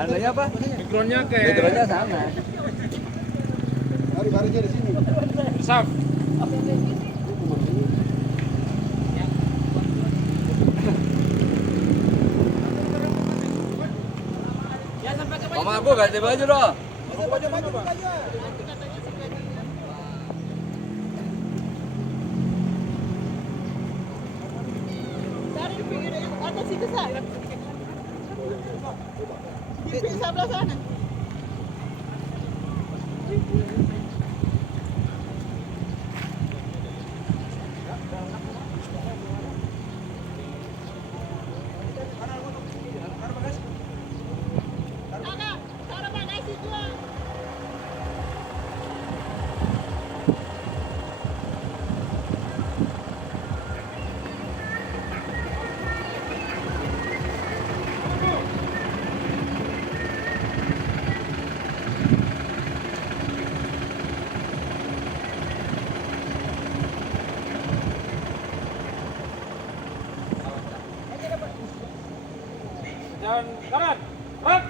Anunya apa? Backgroundnya sana. Baru-barunya di sini. Saf. Mama aku ganti baju dong. Baju, Pak. Dari pinggir atas itu saya. Di sebelah sana. Jalan kanan. Gerak.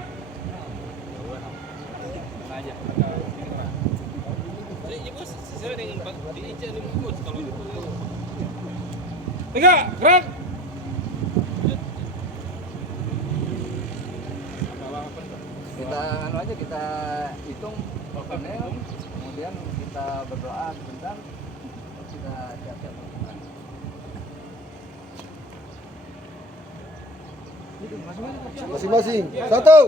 Tiga, gerak. Kita anu aja kita hitung personel, kemudian kita berdoa sebentar, terus kita siap-siap berangkat. Masing-masing. Satu.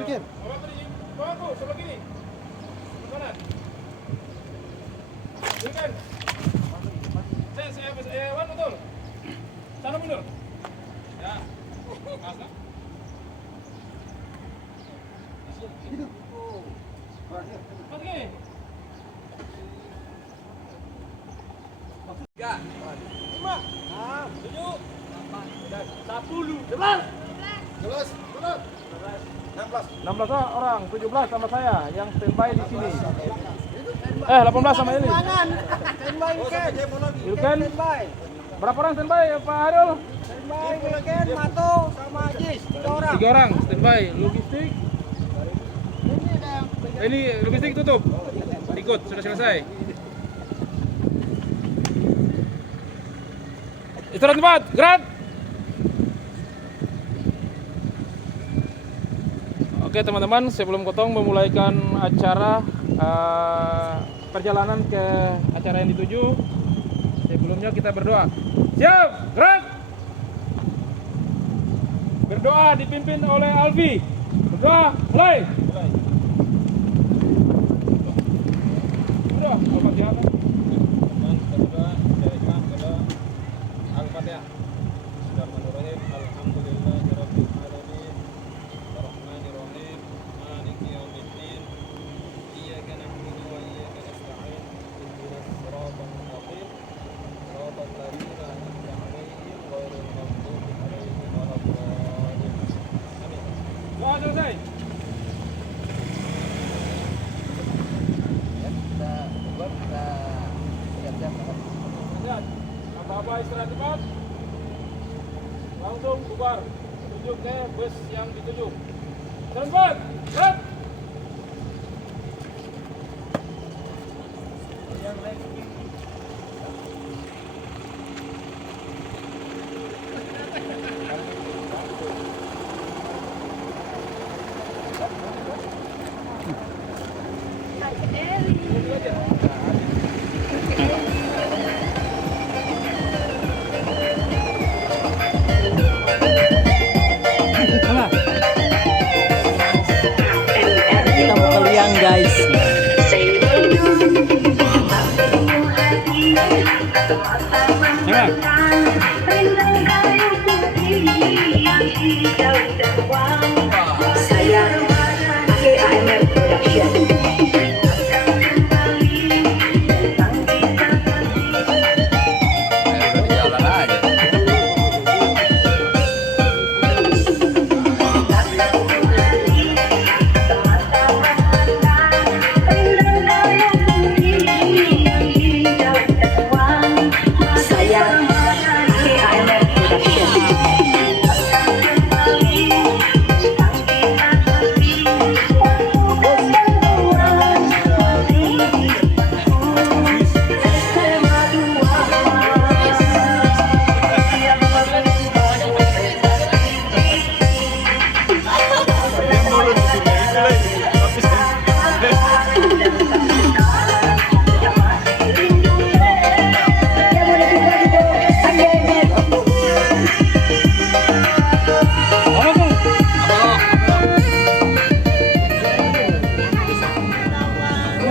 Bikin. Bawaku sebelah kiri. Kanan. Bikin. Saya wan betul. Sana mundur. Ya. Mas. Pergi. Tiga, 5, 6, 7, 8, 10, 11. 16 orang, 17 sama saya yang standby di sini. 18 sama Eli. Standby Ilken. Ilken. Berapa orang standby Pak Harul? Standby Ilken, Mato, sama Ajis. 3 orang. 3 orang standby. Logistik. Ini ada yang Ini logistik tutup. Ikut, sudah selesai. Istirahat tempat, gerak. Oke teman-teman, sebelum Kotong memulaikan acara perjalanan ke acara yang dituju, sebelumnya kita berdoa. Siap, gerak. Berdoa dipimpin oleh Alfi. Berdoa, mulai. Berdoa, Al-Fatihah. Al-Fatihah. Bismillahirrahmanirrahim. Alhamdulillahirabbil alamin. Arrahmanirrahim. Maliki yaumiddin. Iyyaka na'budu wa iyyaka nasta'in. Ihdinas siratal mustaqim. Siratal ladzina an'amta 'alaihim ghairil maghdubi 'alaihim waladdallin. Amin. Doa selesai. ya, kita buat kita siap-siap berangkat. Lihat, apa-apa istirahat cepat. Langsung bubar menuju ke bus yang dituju. Cepat, gerak. Kita mau ke Liang guys. Saya pakai AMR Production. Jalan aja. Saya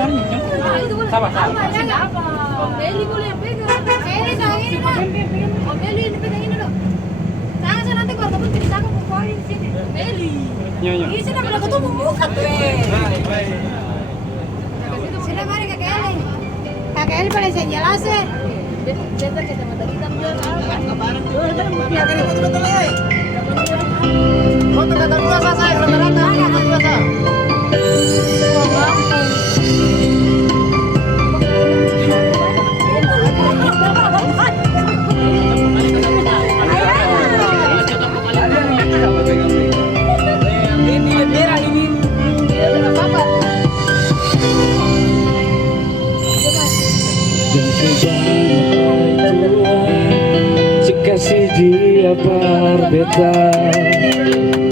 Sabar. Beli boleh pegang. Ini saya ini dong. Oh Beli ini pegang ini dong. Saya nanti kalau kamu bisa aku kumpulin di sini. Beli. Ini sudah pernah ketemu bukan tuh. Sudah mari kakek Eli. Kakek Eli pada saya jelasin. Kita mata kita foto kata dua saya rata-rata kata dua saya. Sekasih dia berbeda,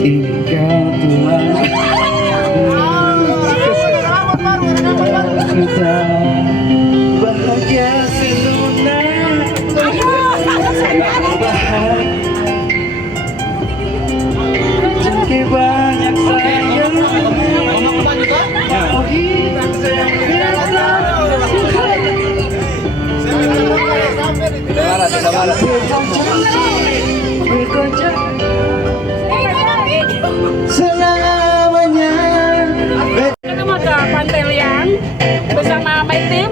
inikah Tuhan kita bahagia seluruh bahagia banyak sayang selamanya. Kita mau ke Pantai Liang bersama my team.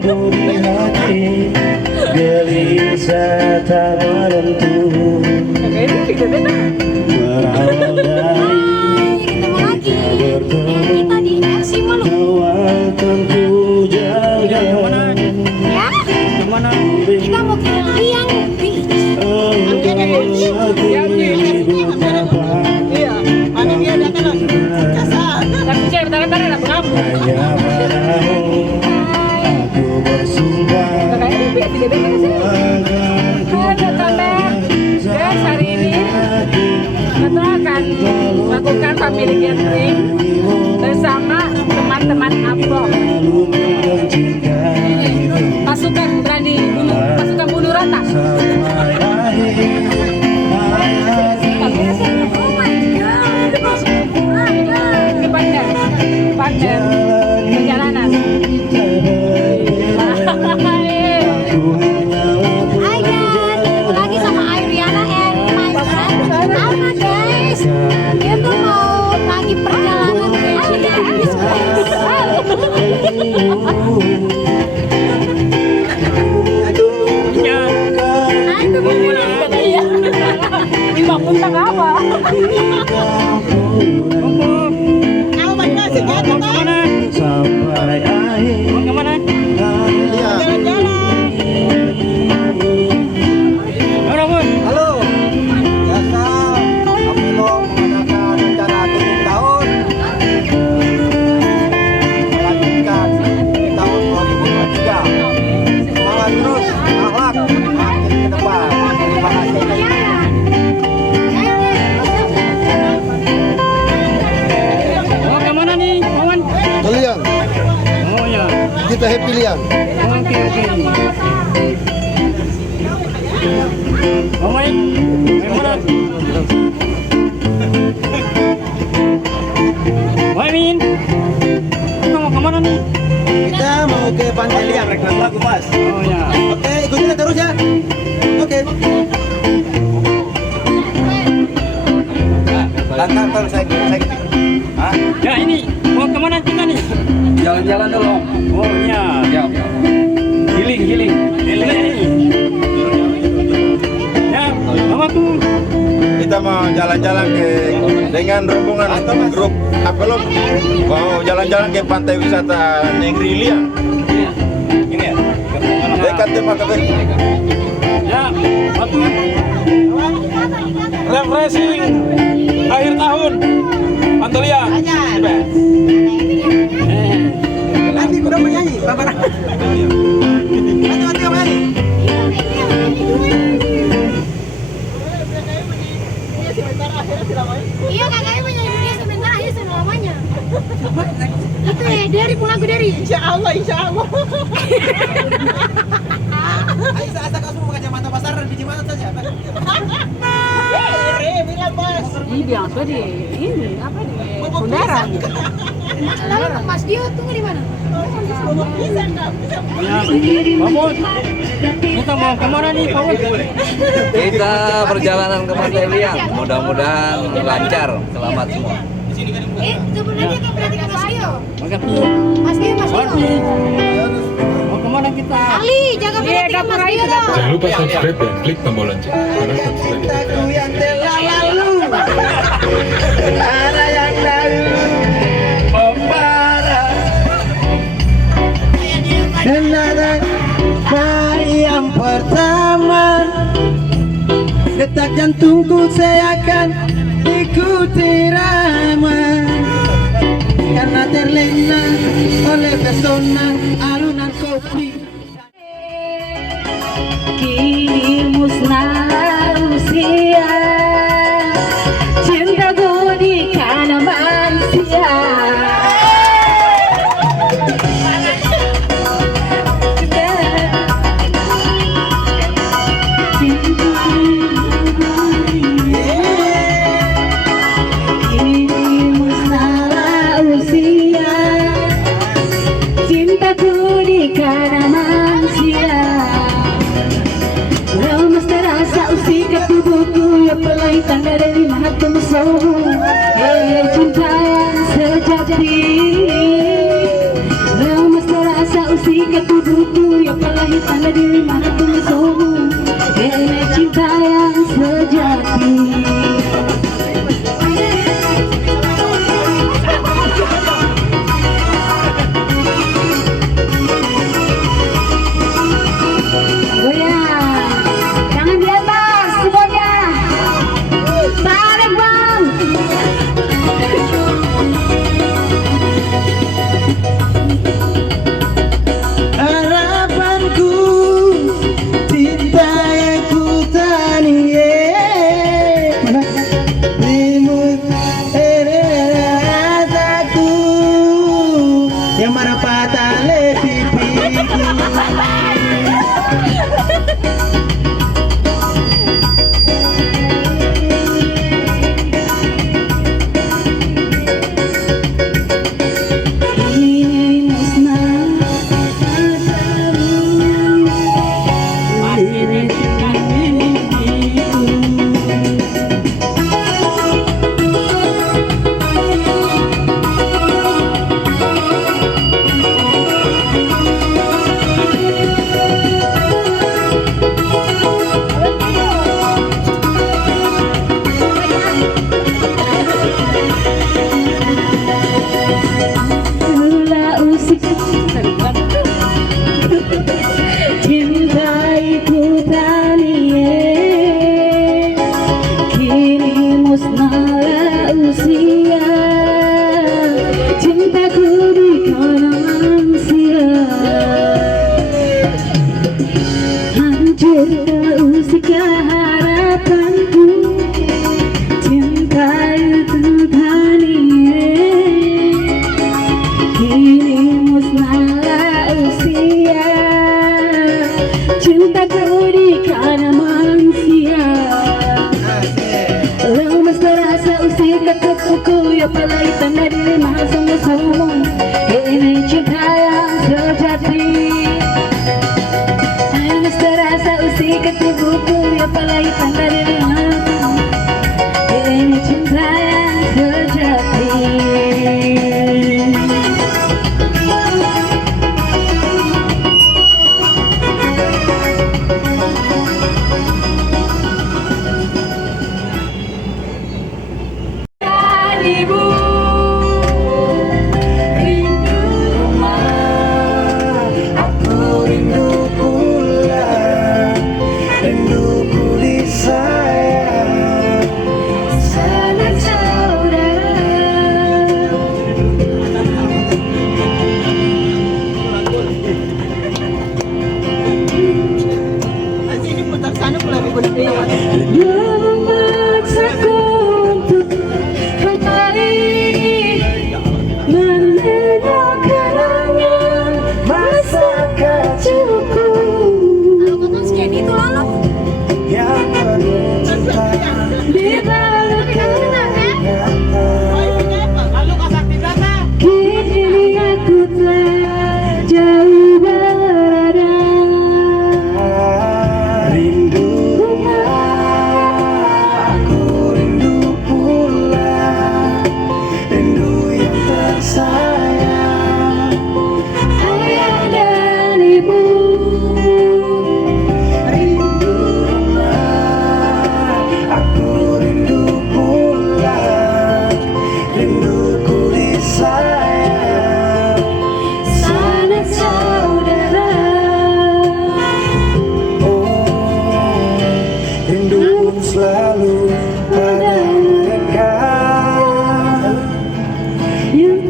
Bumi hati gelisah tak menentu berawal dari Kita di FC malu. akan ku jaga Ya. Kita mau ke Liang Beach. Tapi saya bentar-bentar ada pengapu. hanya padamu aku bersumpah Guys, hari ini kita akan melakukan family gathering bersama teman-teman Ablo. Pasukan berani bunuh, pasukan bunuh rata. sampai akhir Ini partner perjalanan. Hai guys, ketemu lagi sama Ayriana and my friend Alma guys. Kita mau lagi perjalanan ke habis Lima puntang apa? sampai akhir Kemana? Halo. Biasa Apilo mengadakan acara tutup tahun. Melanjutkan di tahun 2023. Semangat terus, akhlak makin ke depan. Terima kasih. Mau kemana nih, kawan? Liang, Oh ya. kita happy Liang. Oke. Mau main? Main mana? Main. Kita mau kemana nih? Kita mau ke Pantai Liang, reklam lagu mas. Oh ya. Oke, ikutin terus ya. Oke. Lantar saya. Hah? Ya ini mau kemana kita nih? Jalan-jalan dulu. Oh iya. Ya. Healing. Ya, apa tuh? Kita mau jalan-jalan dengan rombongan grup Apelo, mau jalan-jalan ke pantai wisata Negeri Liang. Ini ya, dekat tempat kebun. Ya, apa? Refreshing akhir tahun Pantai Liang. Nanti udah menyanyi, Bapak. Nanti menyanyi. Iya kakaknya menyanyi dunia sebentar aja selamanya. Itu ya dari lagu dari. Insya Allah. Ayo asal kamu mau kacamata pasar dan biji mana saja. Bilang bos. Di biasa di ini apa di bundaran. Lalu Mas Dio tunggu di mana? Vamos. Kita mau kemana nih, Vamos? Kita perjalanan ke Pantai Liang. Mudah-mudahan lancar. Selamat semua. Sebenarnya kan berarti ke Mas Dio. Mas Dio. Mau kemana kita? Ali, jaga berarti ke Mas Dio dong. Jangan lupa subscribe dan klik tombol lonceng karena selanjutnya Aku yang telah lalu, ada yang lalu membara, dan ada hari yang pertama, detak jantungku saya akan ikuti irama, karena terlena oleh pesona alunan kopi. Kini musnah usia, cintaku di kana manusia. Kini musnah usia, cintaku di kana manusia. Lemas terasa usikat tubuhku, ya pelai tanda dari mana temusomu. Cinta yang sejati. Lemas terasa usikat tubuhku, ya pelai tanda dari mana temusomu. Cinta yang sejati. Tangan di atas semuanya. Tarik bang. Harapanku cinta yang ku taniye, imut rataku yang mana patah pipiku. Ini musnah Telah usik cintaiku taniye, kini musnah usia, cintaku di kana manusia. Hancur terusik harapanku, cintaiku taniye. Kini musnah usia, cintaku di kana manusia. Lemas terasa usikat tubuhku, ya pelai tanda diri mahal sungguh-sungguh. Ini cinta yang sejati. Lemas terasa usikat tubuhku, ya pelai tanda diri mahal sungguh. Ini cinta yang sejati. Ibu, rindu rumah.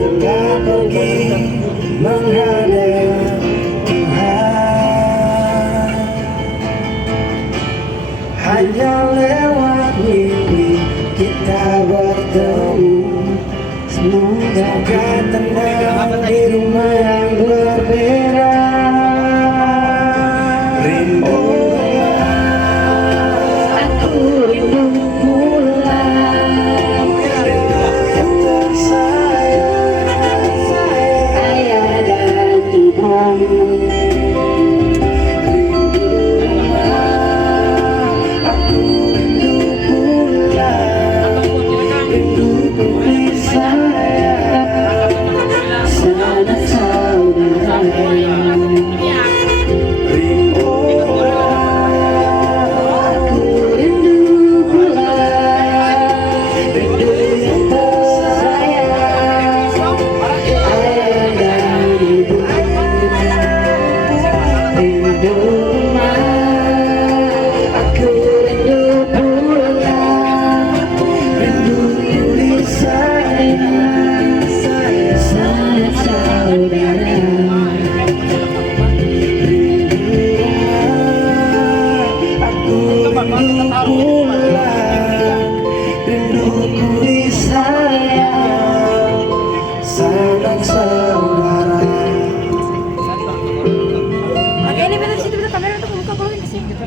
telah pergi menghadap Tuhan. Hanya lewat mimpi kita bertemu. Semoga tenang di rumah yang berbeda. Rindu Aku rindu pulang, yang tersayang, ayah dan ibu. aku rindu pulang, rindu berpisah. Sanak saudara. Aku rindu pulang, rindu yang tersayang, ayah dan ibu. Rindu rumah, aku rindu pulang, rindu yang disayang, sanak saudara. Aku rindu pulang, rinduku disayang, sanak saudara. Oke, ini bener situ bener kamera tuh buka keluarin ke sini. Ada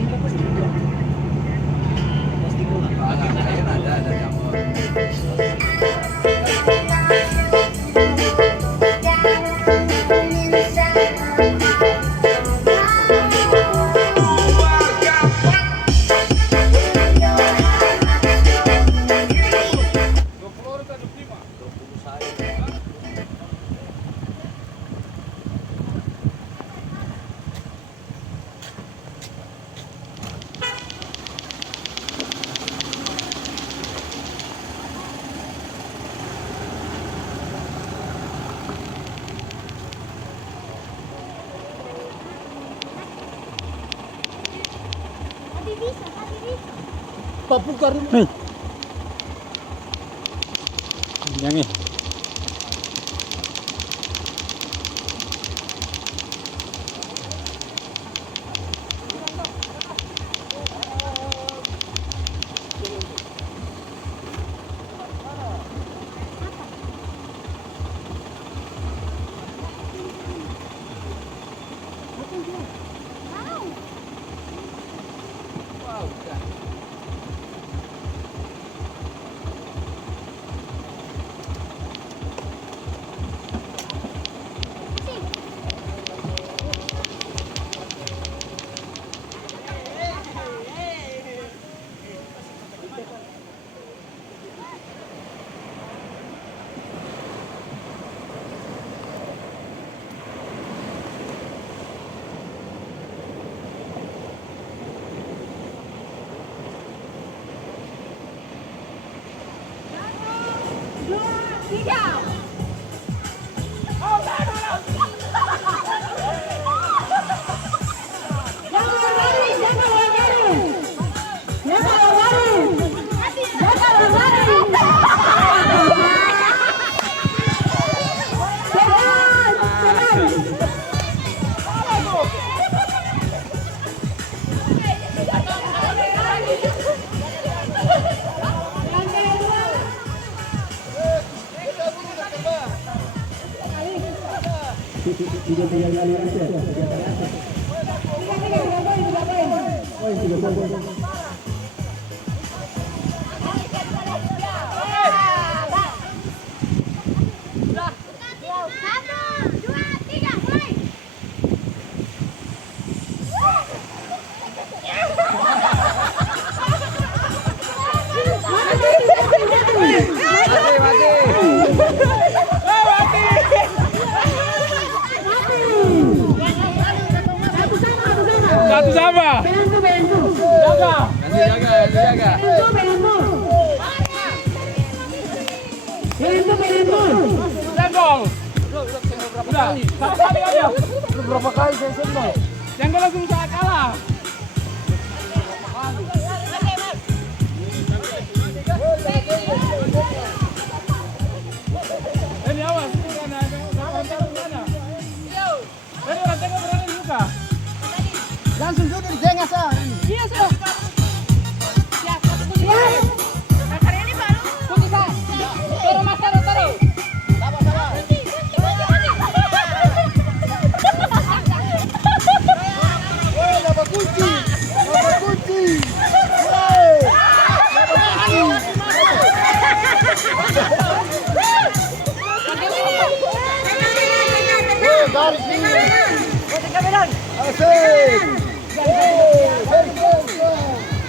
jamur. Yang Satu sama. Jaga. Jaga. Senggol. Udah, satu kali aja. Berapa kali saya senggol? Senggol langsung saya kalah. Ini awas. Asik.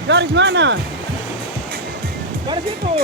Garis mana? Garis itu.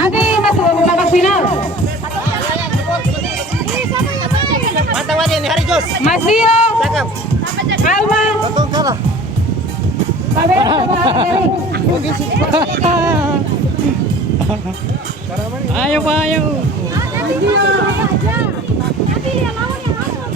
Nanti masuk babak final. Mata wajah ini Hari Jos. Mas Rio, Cakep. Alma, Betul salah. Babel sama Dewi. Ayo Pak, ayo. Nanti dia lawan yang masuk.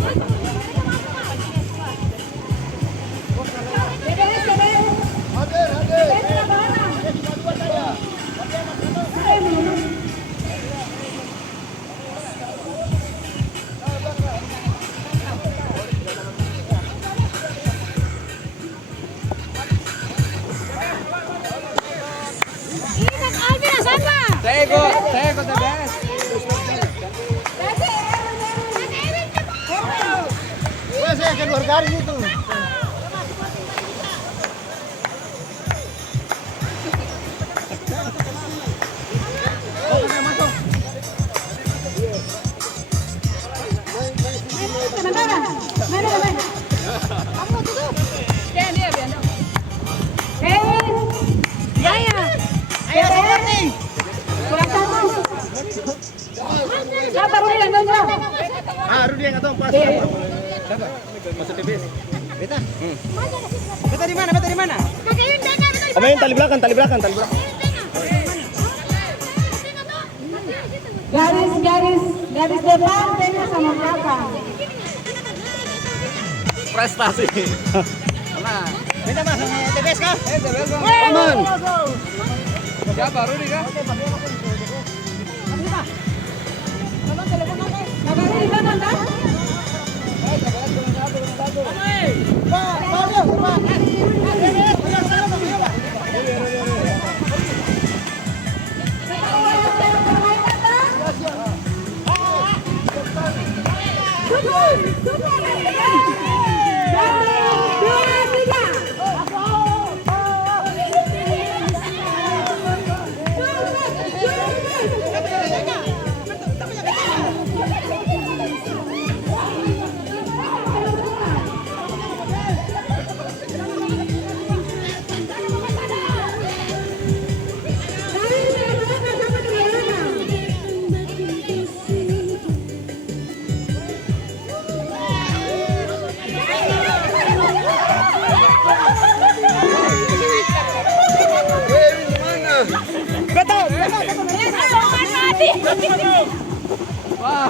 Tego TBS. Wes saya keluar garis itu. Kamu tutup. Dia biar dong. Ayo seperti. Kurang satu. Sabar Rudi yang dong. Rudi yang atau pas. Masuk TBS. Beta. Beta di mana? Beta di mana? Main tali belakang. Garis depan tengah sama belakang. Prestasi. Mana? Beta masuk TBS kah? TBS. Aman. Siapa Rudi kah? Kabarnya di belakang kan? Wah.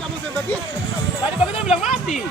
Tadi begitu bilang mati.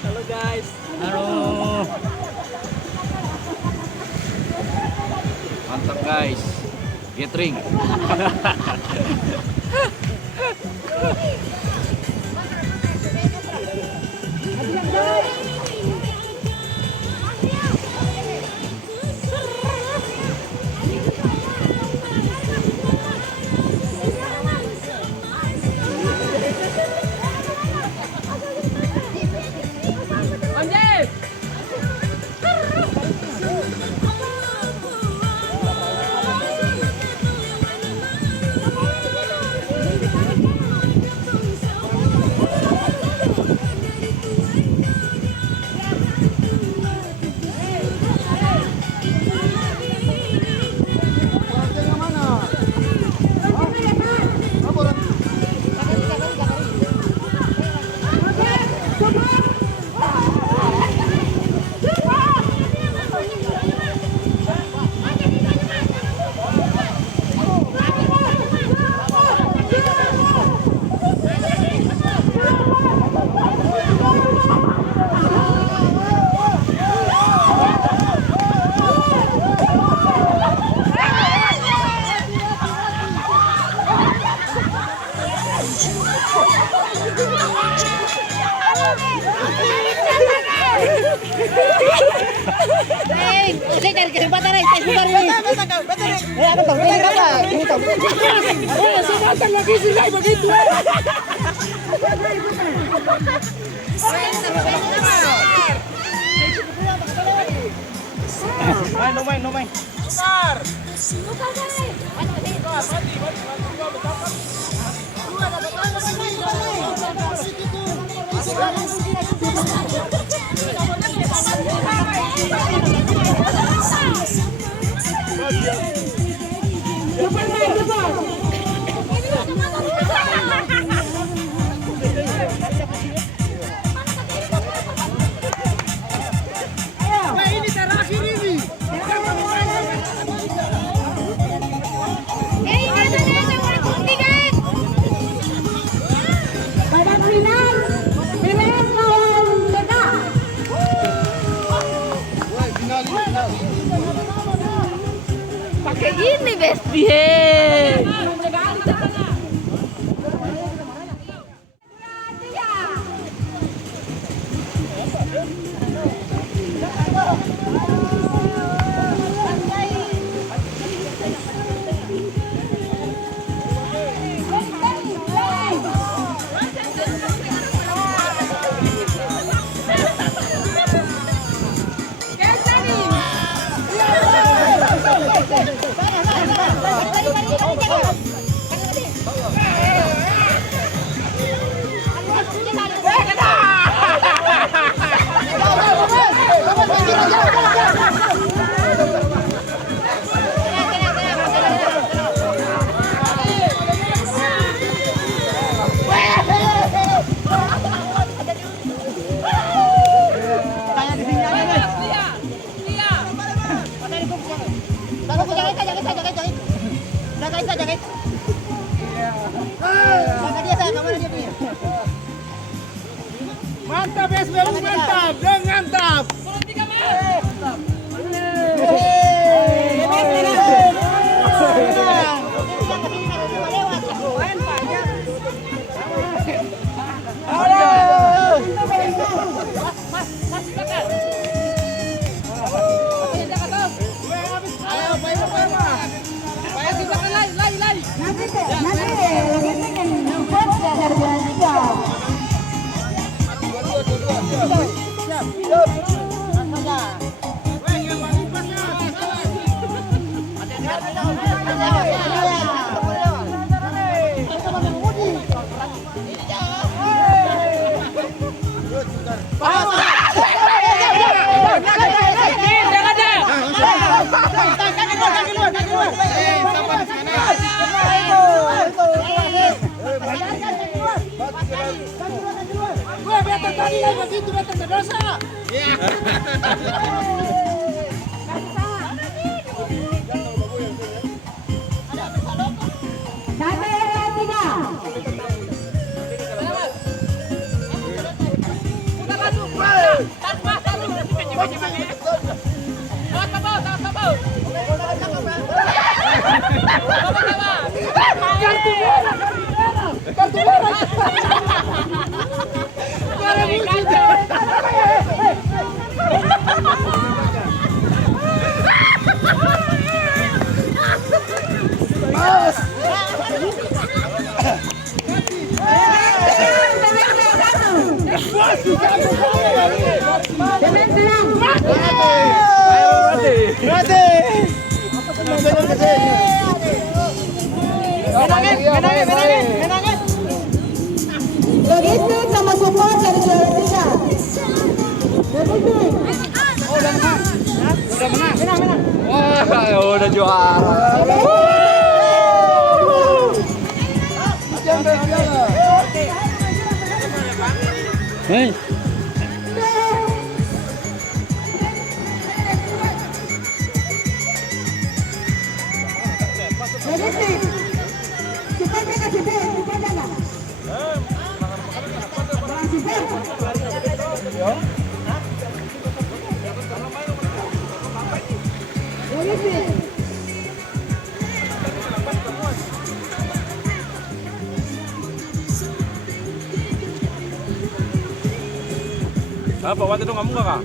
Halo guys. Mantap guys. Gathering. Main. Pakai gini Besti. Hei. Mantap, SBU, mantap, dengan mantap. begitu datang berdosa. Iya. Logistik sama support dari juara 3. Wah, udah juara. Hei. Logistik. Kita jaga kita jaga. Apa waktu itu kamu enggak?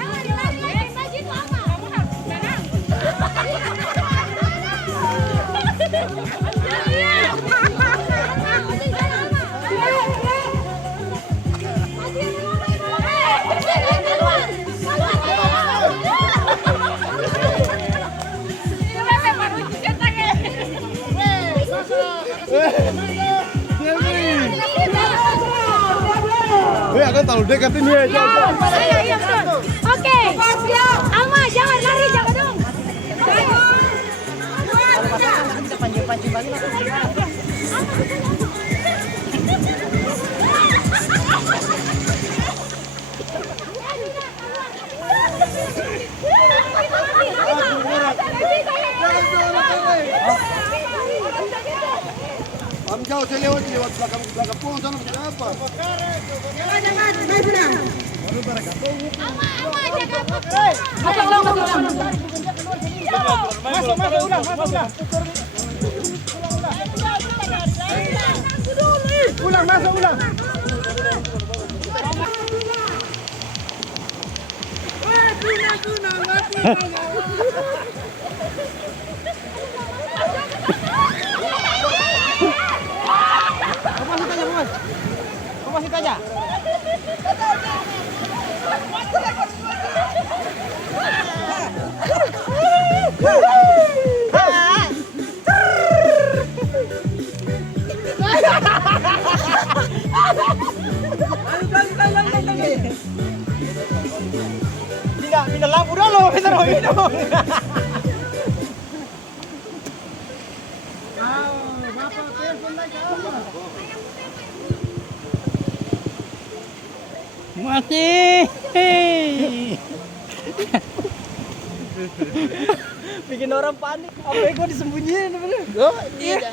Jangan dilari-lari, maju itu apa? terlalu dekat ini. Iya betul. Oke. Alma jangan lari, jangan dong. Kita pancing-pancing balik. Om jauh saya lewat belakang pohon sana macam apa? Ulang. Masih aja. Pindah lampu dulu, pindah dulu. Masih. Bikin orang panik. Apa yang gue disembunyiin bener? Iya.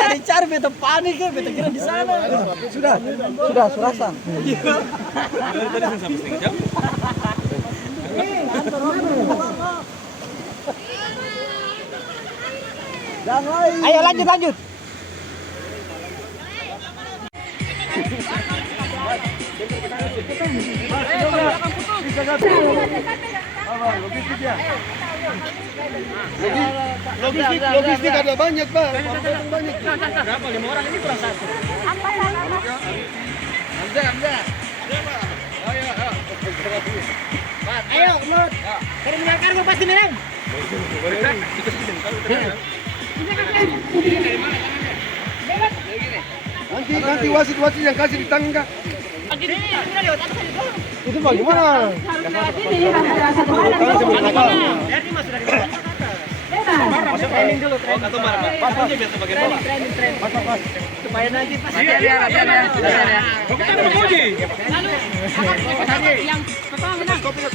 Cari-cari beta panik kan, beta kira di sana. Sudah surasan. Tadi sampai setengah jam. Ayo lanjut. Logistik ada banyak, Pak. Banyak. Berapa? 5 orang ini kurang 1. Ayo, Mut. Terminal kargo pasti mereng. Nanti wasit yang kasih di tangan, Kak. Itu bagaimana? Training dulu, supaya nanti pas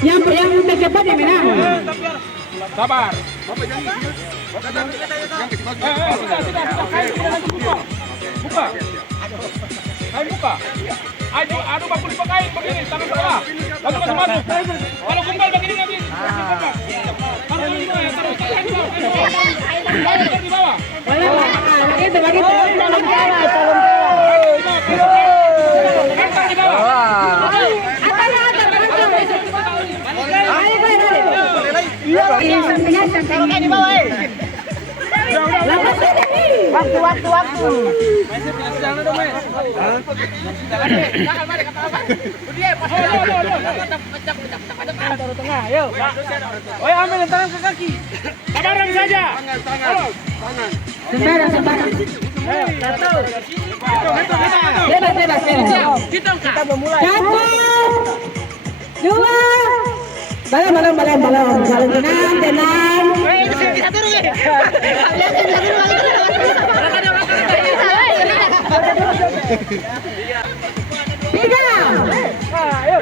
Yang tercepat yang menang. Sabar. Buka. Ayo buka. Aduh bakul dipakai begini, tangan bawah. Lalu masuk. Kalau kumpul begini nanti. Taruh di bawah, taruh di bawah. Begitu. Waktu. Oh, ambil tangan ke kaki. Sabaran saja. Sembarang. Bebas. Kita memulai. 1, 2. Balon. Tenang. Kita turun ya. Tiga. Ayo.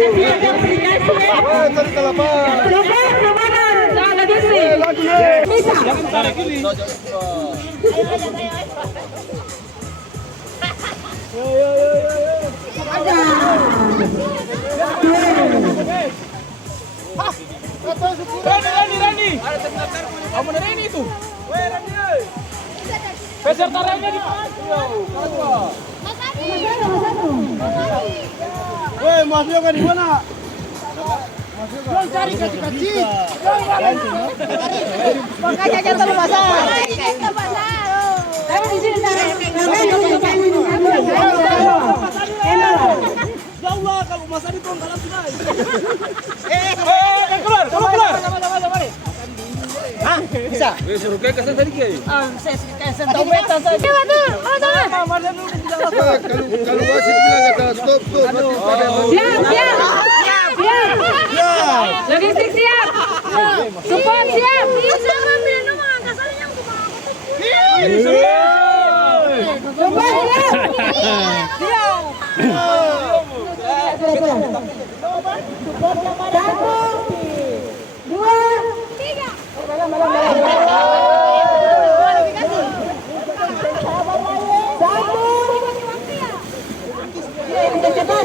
Cari talapan. Jangan tarik ini. Rani. Kamu Rani itu. Peserta lainnya di mana? Weh, Mas Yoga di mana? Belum cari kecil-kecil. Makanya jangan terlalu basah. Tapi di sini Ya Allah, kalau Mas Adi kok enggak langsung naik. Keluar. Hah? Bisa? Suruh kayak kesan tadi kayak. Coba tuh. Kalau wasit bilang kata stop, berarti Siap. Logistik siap. Support siap. Sama minum angkat salahnya aku mau. Support siap. Satu, dua, tiga.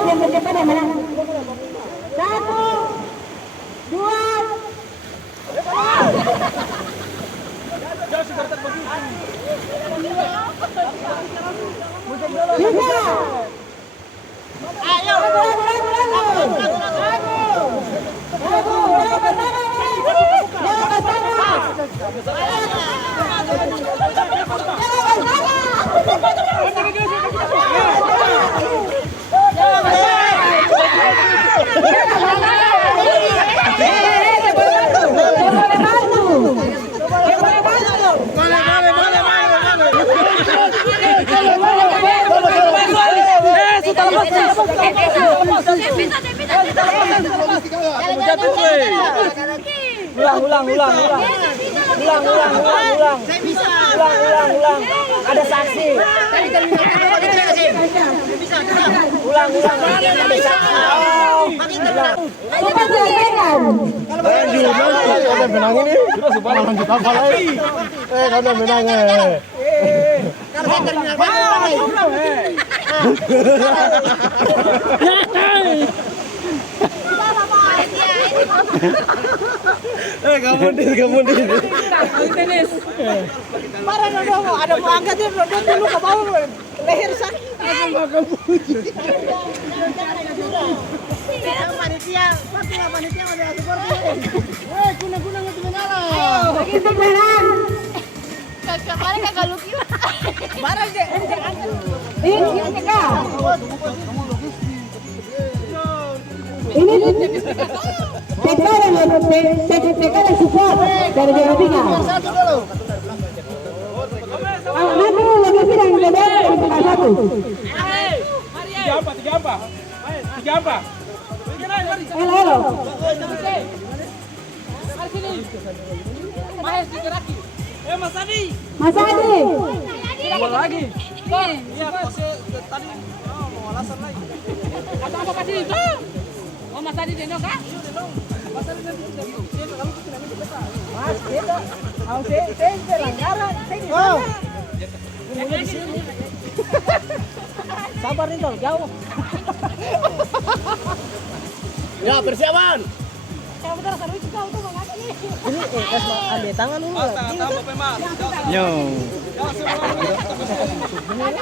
yang tercepat yang menang. 1, 2, Ulang. Ada saksi. Ulang. Ada saksi. Kalian menang ini. Sudah supaya lanjut apa lagi? Kalian menang. Kamu dir. tenis. Parah Dodo, ada mau angkat dia Dodo dulu ke bawah leher sakit. Panitia, panitia ada supporter. Woi, kuna nggak menyala. Logistik menang. Kemarin kagak lucu. Barang deh. Ini Kak. Ini TK dan support dari Jawa Tengah. Nanti logistik yang kedua dari Tengah 1. Tiga apa? Halo. Mas Adi. Bola lagi. Iya, tadi mau alasan lagi. Kata apa Pak itu? Oh, Mas Adi dendong kah? Mas Adi dendong kamu tidak bisa kita. Mas, kita. Mau saya pelanggaran. Oh. Sabar nih dong, jauh. Ya, persiapan. Kamu bentar seru juga untuk mengapa nih? Ini ambil tangan dulu. Yo. Mas.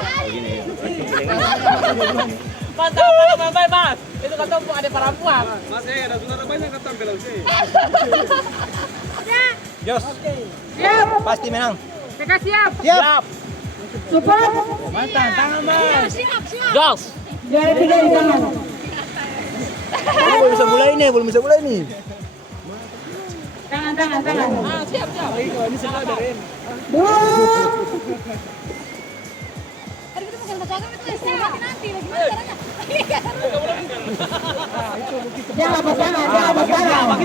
Itu kata ada perempuan. Mas, ada saudara banyak yang tampil sih. Jos. Siap. Pasti menang. TK siap. Siap. Support. Mantap, tangan Mas. Siap. Jos. Juara 3 di tangan. Belum bisa mulai nih. Tangan. Siap. Ini semua berin. 2. Tadi kita mau jaga itu istirahat nanti bagaimana caranya? Jangan bertangan. Jangan bertangan.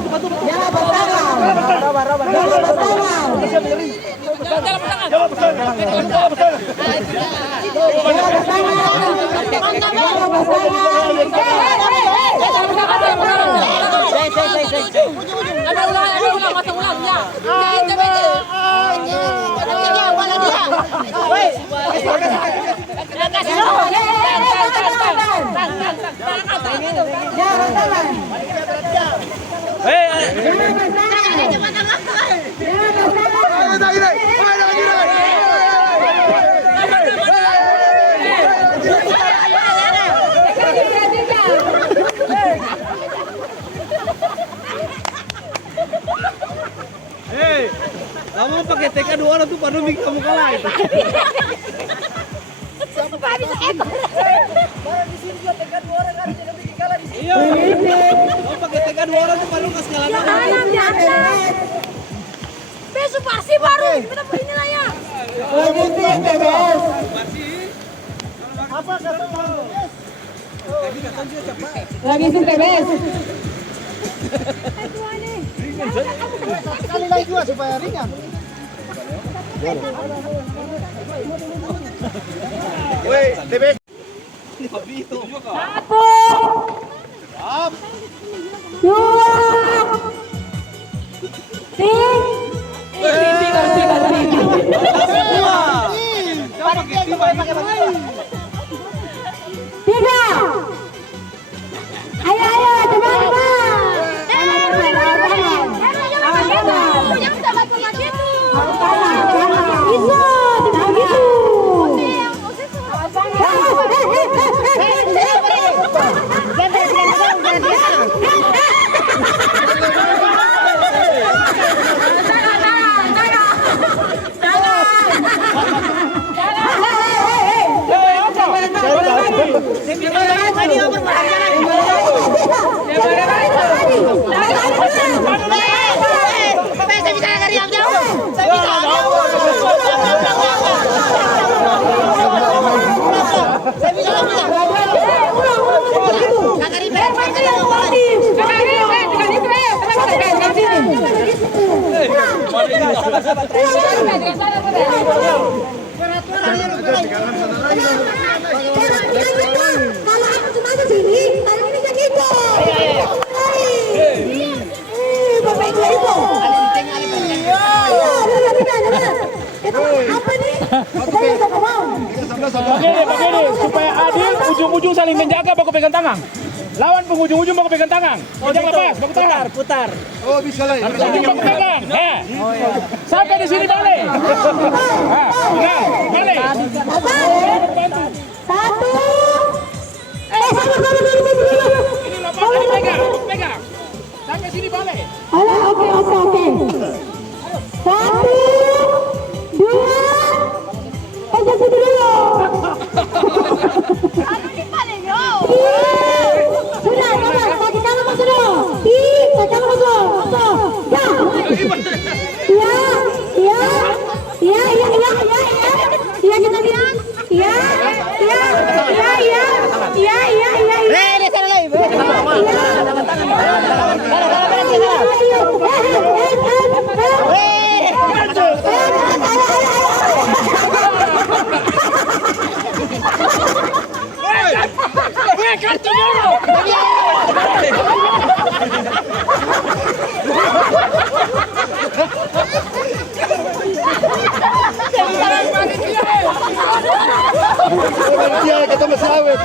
Kamu pakai TK 2 orang tuh baru bikin kamu kalah itu. Nggak bisa ekor. Iya. Kamu pakai TK 2 orang tuh baru kasih kalah. Jangan. Besok pasti baru. Kita begini lah ya. Apa kata kamu? Lagi sih bebas. Sekali lagi juga supaya ringan. Woi, TBS. Satu, dua, tiga. Ayo, teman-teman. Begini, supaya adil, ujung-ujung saling menjaga, baku pegang tangan. Lawan penghujung-ujung baku pegang tangan. Jangan lepas, baku tangan. Putar. Oh, bisa lah. Baku pegang. Sampai di sini balik. Balik. Satu. Ini lepas, pegang. Sampai sini balik. Oke. Satu, dua, pegang situ dulu. Sudah, kaki kanan masuk dulu. Kaki kanan masuk. Ya, kita lihat. Ya. Sana lagi. Dia kata masih awet,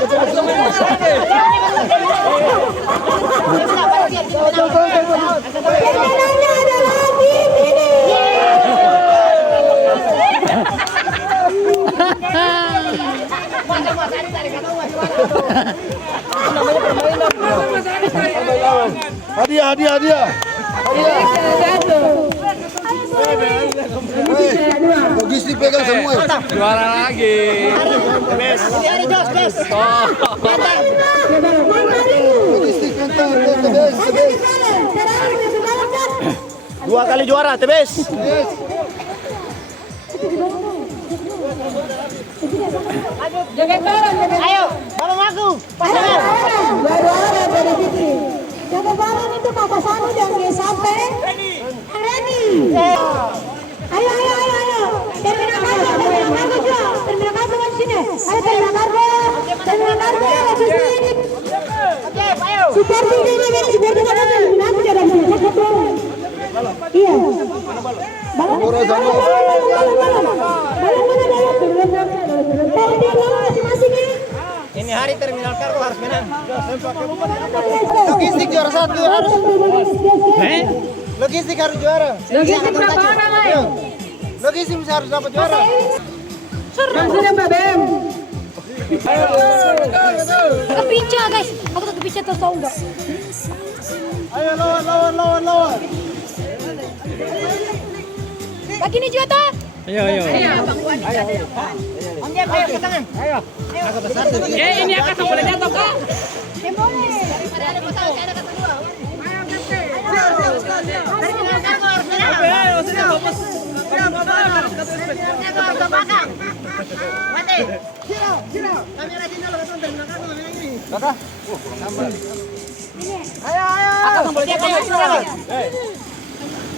Hadiah. Logistik pegang semua. Juara lagi. Logistik mental, TBS. 2 kali juara, TBS. Ayo, tolong aku. Pasangan. Baru ada dari Fitri. Jaga barang itu Kakak Sanu dan G sampai. Ready. Ayo. Ayo terima kargo. Terima kargo. Logistik. Seperti ini kan seperti mana? Nanti ada foto. Iya. Balon masing-masing ya. Ini hari terminal kargo harus menang. Logistik juara 1 harus. Logistik harus juara. Logistik berapa orang, ayo? Logistik harus dapat juara. Sudah Mbak Bem. Kepinca guys, aku tuh kepinca tuh tahu nggak? Ayo lawan. Lagi nih Juata. Ayo. Om Jep, ayo ke tangan. Ayo. Ini akan boleh jatuh kak. Boleh. Ada kata dua. Ayo, sudah fokus.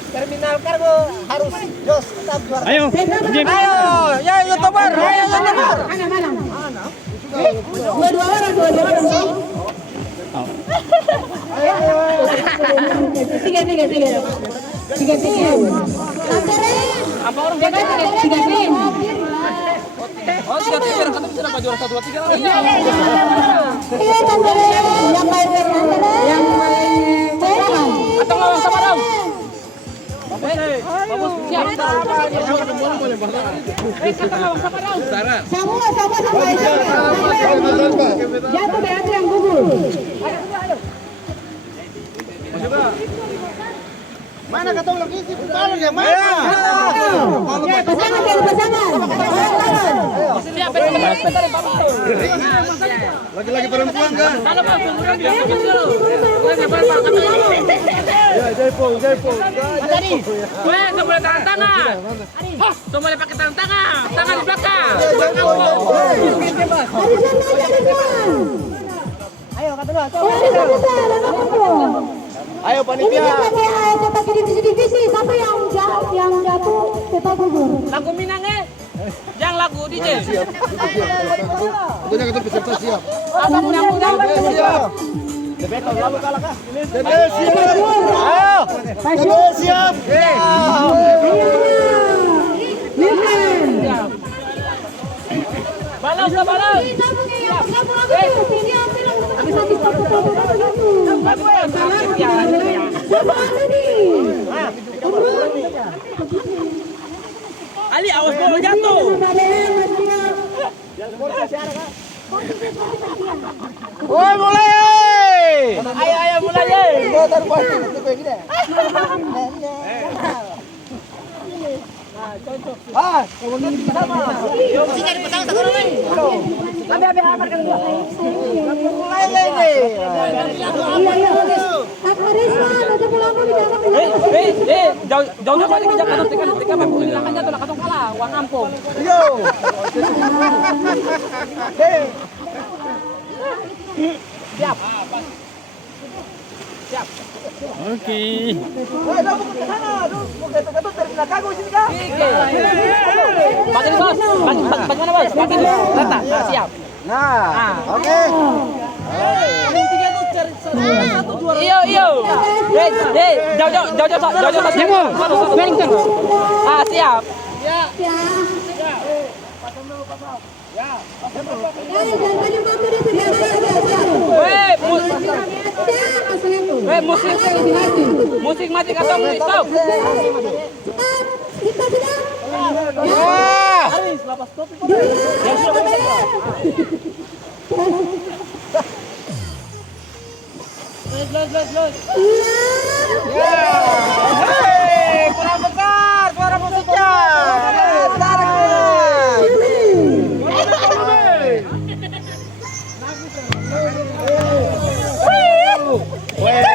Terminal kargo harus jos tetap juara. Ayo, ya YouTuber, Dua orang. Tiga. Apa orang jaga tiga tim? Oh, 3 tim kan bisa dapat juara 1 2 3 lagi. Iya, Tantare. Yang main Atau ngawang sama dong. Bagus, siap. Kata ngawang sama dong. Sama. Jatuh Beatrice yang gugur. Mana kata logistik? Balon yang mana? Pasangan. Siap, Lagi-lagi perempuan kan? kalau Pak Bunguran dia kecil. Sabar Pak, Ya, Jaipo. tadi. Weh, enggak boleh tangan. Tuh boleh pakai tangan. Tangan di belakang. Ayo kata dua. Ayo Ini panitia. kita bagi divisi. Siapa yang jatuh kita gugur. Lagu Minangnya. Yang lagu DJ. Pokoknya kita peserta siap. Apa mudah-mudahan Siap. Lalu kalah kah? Dede siap. Ayo. Dede siap. balas. Ali, awas bola jatuh. Woi, mulai. Ayo mulai. Motor pasti itu kayak gini. Jauh-jauh aja ke Jakarta ketika hilang aja tuh katong kalah, uang kampung. Yo. Siap. Oke. Woi, lu ke sana. Lu mau ke terminal kargo sini kah? Bagi nih bos. Bagaimana bos? Bagi nih. Rata. Nah, siap. Nah, oke. Iyo. Jauh. Ah, siap. Musik mati atau stop. Hei, kurang besar suara musiknya. Iya.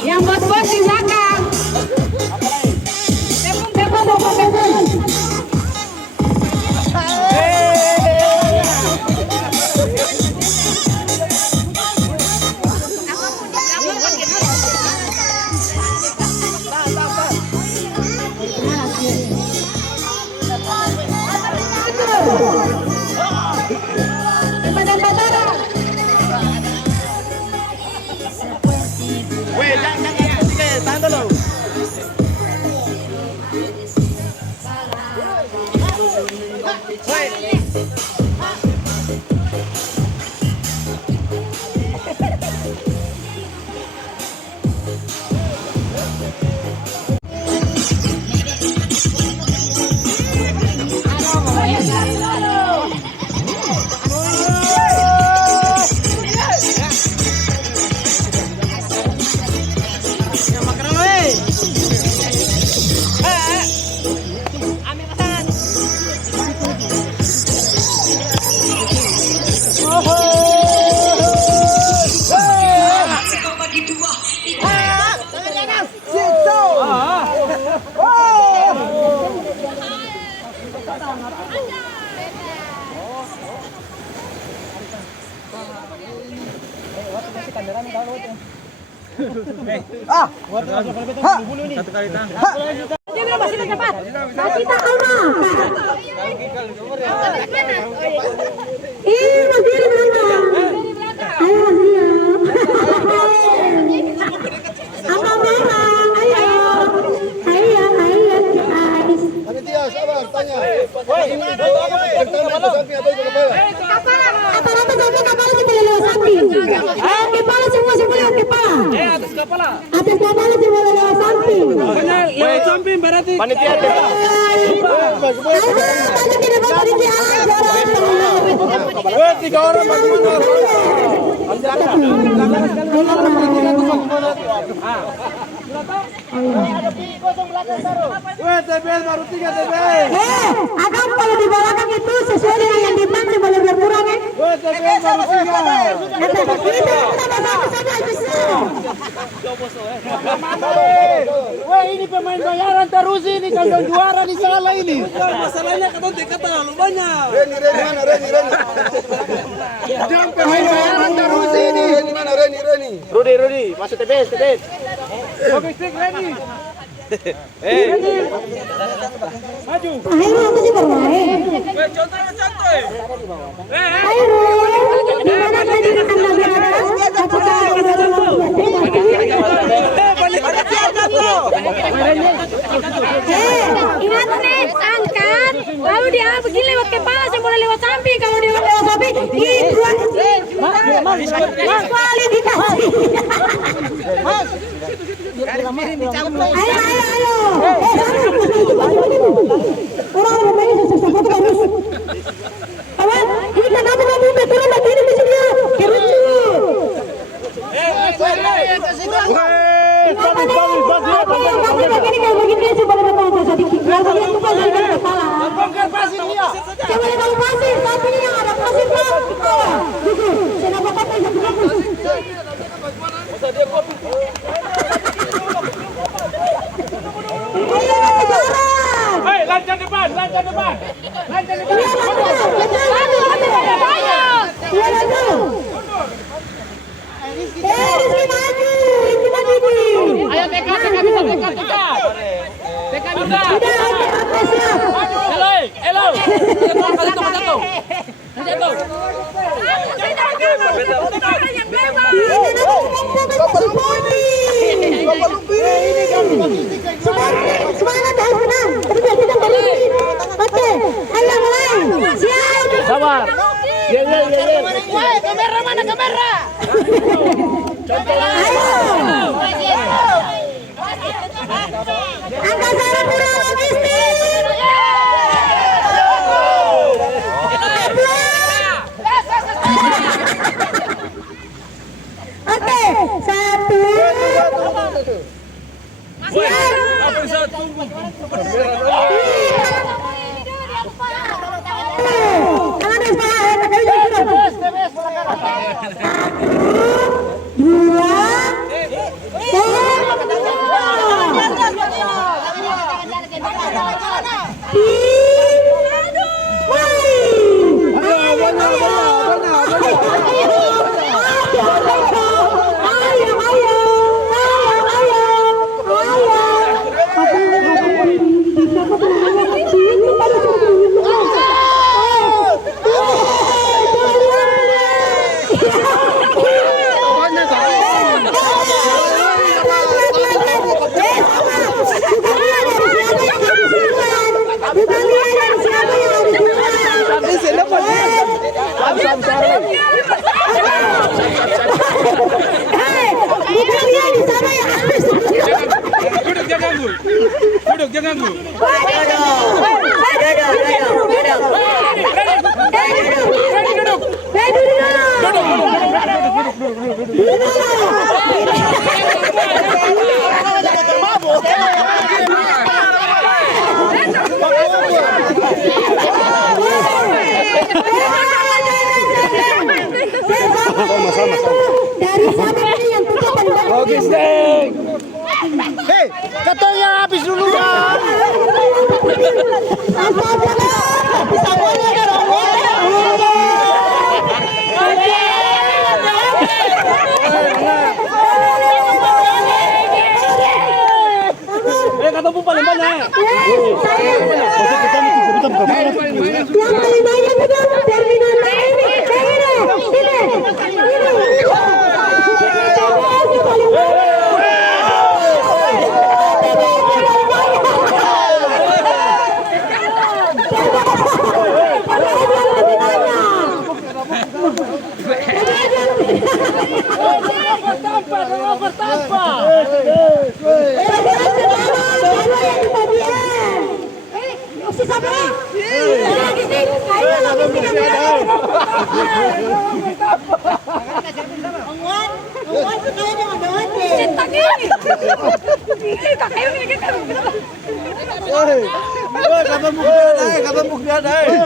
Yang bos-bos di belakang. Masih cepat. Masih tak lama. Ih, berdiri belakang. Ayo siap. Angka memang, ayo. Ayo guys. Panitia, sabar, tanya. Apa-apa sampai kepala kita lewat samping. Ayo kepala semua lewat kepala. Atas kepala. Atas kepala semua lewat samping. Pokoknya lewat samping berarti. Panitia. Tiga orang TBS baru 3 TBS. Akan kalau di belakang itu sesuai dengan yang dimaksud boleh berkurang ya. TBS baru 3. Ini pemain bayaran terus ini kalau juara di salah ini. Masalahnya katong kata terlalu banyak. Reni mana Reni? Jangan pemain bayaran terus ini. Reni mana Reni? Rudi, masuk TBS. Logistik Reni. Maju. Akhirnya aku sih bermain. Contoh. Di mana tadi Anda berada? Apakah ingat nih, angkat. Lalu dia begini lewat kepala, saya boleh lewat samping. Kalau dia lewat samping, diskualifikasi. Ayo. Orang bermain susah. boleh bawa pasir, tapi ini yang ada pasir Pak. Gitu. Saya dapat apa yang bagus. Hei, lancar depan, lancar depan. Lancar depan. Ayo TK bisa TK bisa. Hello. Semangat harus menang. Oke, ayo mulai. Siap. Sabar. Kamera mana kamera? Ayo. Angkasa Pura Logistik. Oke, 1. Siap. Duduk, jangan ganggu. Dari siapa ini yang tutup Logistik. Hei, katanya habis dulu ya. Bisa boleh dong. Kata paling banyak. Yang paling banyak juga terminal ini.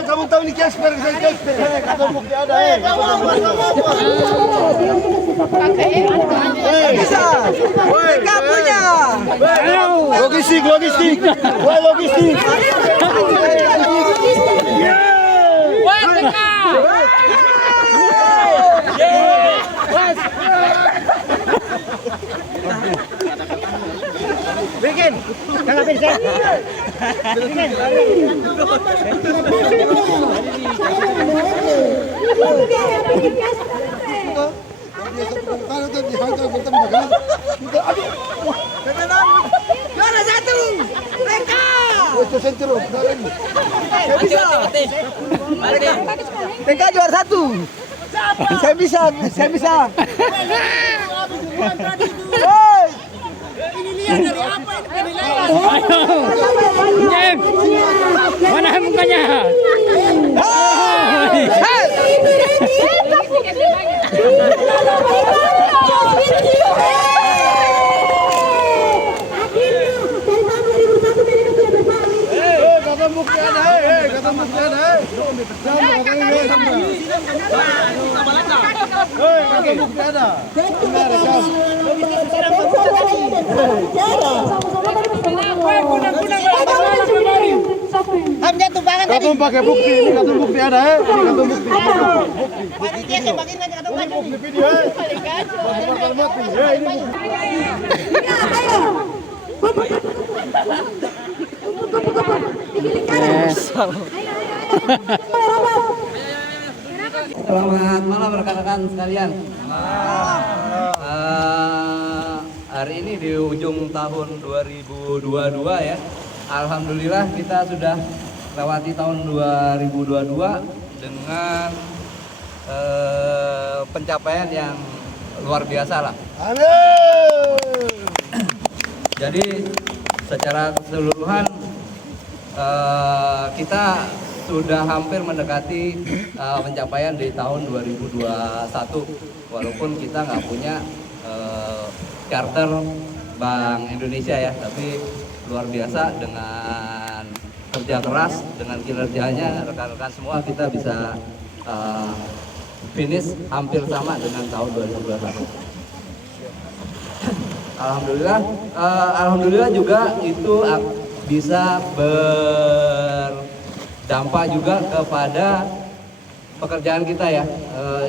Kamu tahu ini Casper, kata bukti ada. Bisa. Mereka punya. Logistik. Wah, logistik. Bikin, tanggapin saya. Bikin. Juara 1. Mereka. TK juara 1. Saya bisa. Mana mukanya? Kata bukti ada. Kartu bukti ada. Kartu pakai bukti, ini kartu bukti ada ya. Ini kartu bukti. Ini bukti video ya. Bakal mati. Ya ini bukti. Selamat malam rekan-rekan sekalian. Hari ini di ujung tahun 2022 ya. Alhamdulillah kita sudah lewati tahun 2022 dengan pencapaian yang luar biasa lah. Amin. Jadi secara keseluruhan kita sudah hampir mendekati pencapaian di tahun 2021, walaupun kita nggak punya charter Bank Indonesia ya, tapi luar biasa dengan kerja keras, dengan kinerjanya rekan-rekan semua kita bisa finish hampir sama dengan tahun 2021. Alhamdulillah juga itu bisa berdampak juga kepada pekerjaan kita ya.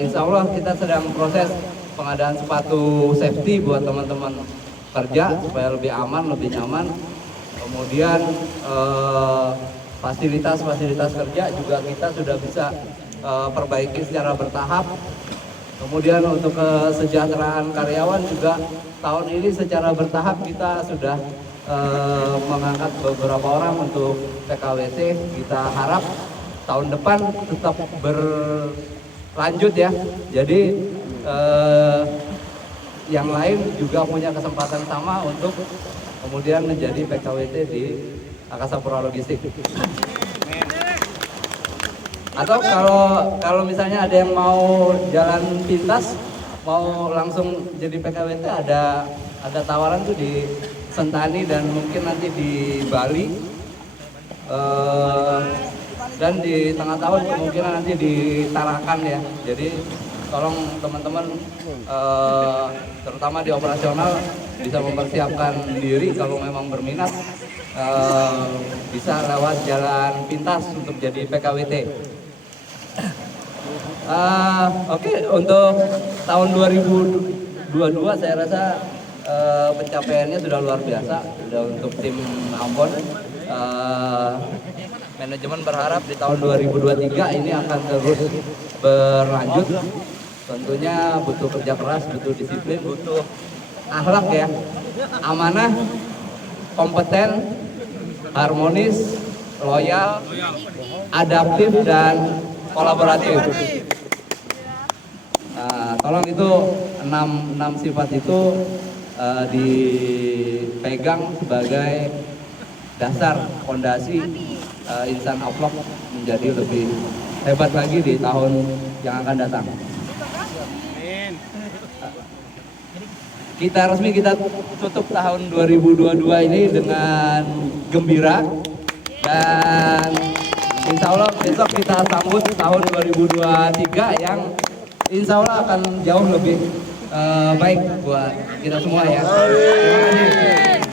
Insya Allah kita sedang proses pengadaan sepatu safety buat teman-teman kerja supaya lebih aman, lebih nyaman. Kemudian fasilitas-fasilitas kerja juga kita sudah bisa perbaiki secara bertahap. Kemudian untuk kesejahteraan karyawan juga tahun ini secara bertahap kita sudah mengangkat beberapa orang untuk PKWT. Kita harap tahun depan tetap berlanjut ya. Jadi yang lain juga punya kesempatan sama untuk kemudian menjadi PKWT di Angkasa Pura Logistik. Atau kalau misalnya ada yang mau jalan pintas, mau langsung jadi PKWT, ada tawaran tuh di Sentani dan mungkin nanti di Bali, dan di tengah tahun kemungkinan nanti di Tarakan ya. Jadi tolong teman-teman terutama di operasional bisa mempersiapkan diri kalau memang berminat, bisa lewat jalan pintas untuk jadi PKWT. Oke, untuk tahun 2022 saya rasa pencapaiannya sudah luar biasa. Sudah untuk tim Ambon, manajemen berharap di tahun 2023 ini akan terus berlanjut. Tentunya butuh kerja keras, butuh disiplin, butuh akhlak ya, amanah, kompeten, harmonis, loyal, adaptif dan kolaboratif. Tolong itu 6 sifat itu dipegang sebagai dasar fondasi Insan Vlog menjadi lebih hebat lagi di tahun yang akan datang. Kita tutup tahun 2022 ini dengan gembira, dan insya Allah besok kita sambut tahun 2023 yang insya Allah akan jauh lebih baik buat kita semua ya. Terima kasih.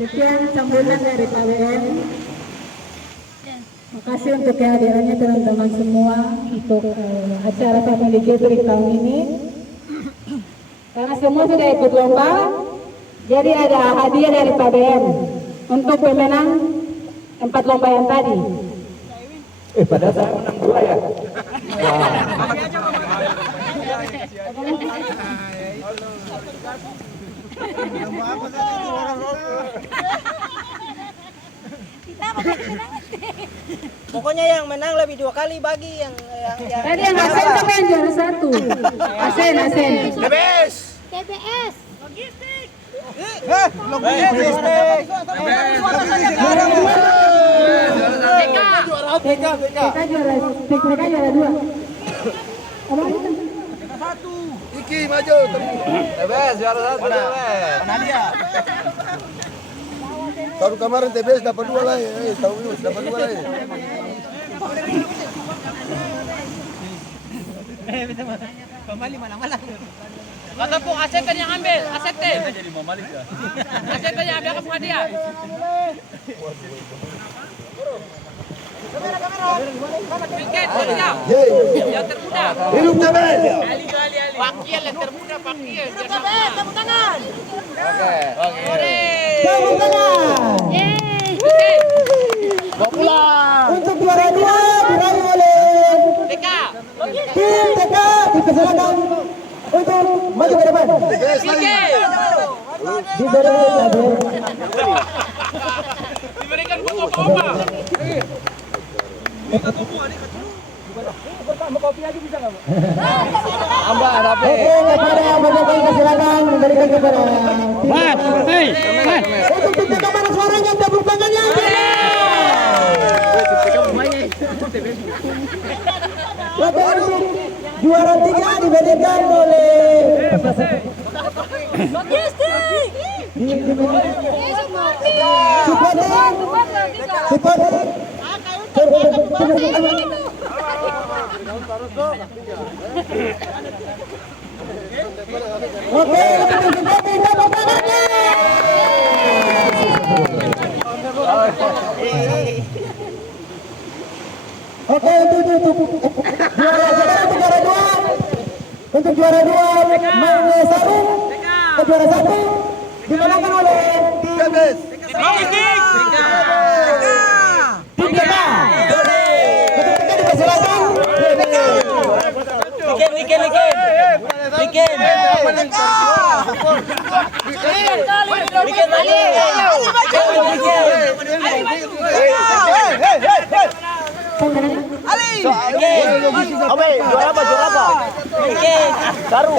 Sekian sambutan dari PWN. Makasih untuk kehadirannya teman-teman semua untuk acara Family Gathering tahun ini. Karena semua sudah ikut lomba, jadi ada hadiah dari PWN untuk pemenang 4 lomba yang tadi. Padahal saya menang 2 ya. Pokoknya yang menang lebih 2 kali bagi yang Tadi yang Asen sama yang juara 1. Asen. TBS. logistik. TK juara 2. Iki maju. TBS juara 1. Mana dia? Tahun kemarin TBS dapat 2 lah. Tahun ini dapat 2 lah. Kembali malam-malam. Kata po, asetan yang ambil, asetan. Jadi mau malik ya. Asetan yang ambil kamu hadiah. Piket, yang termuda. Hidup TBS. Pakil yang termuda, pakil. Tepuk tangan. Oke. Tepuk tangan. Piket. Untuk juara 2 diraih oleh TK. tim TK, dipersilakan untuk maju ke depan. Piket. Diberikan foto apa? Oke, kepada Bapak silakan memberikan kepada Mas, hei, Mas. untuk tim TK mana suaranya, tepuk tangannya. Oke, untuk juara 3 diberikan oleh Oke, tepuk tangannya. Oke, untuk juara 2 Maule Sarung, ke juara 1 dimenangkan oleh tim TBS. Logistik. tim TK. Untuk TK dipersilakan. Juara apa? Baru.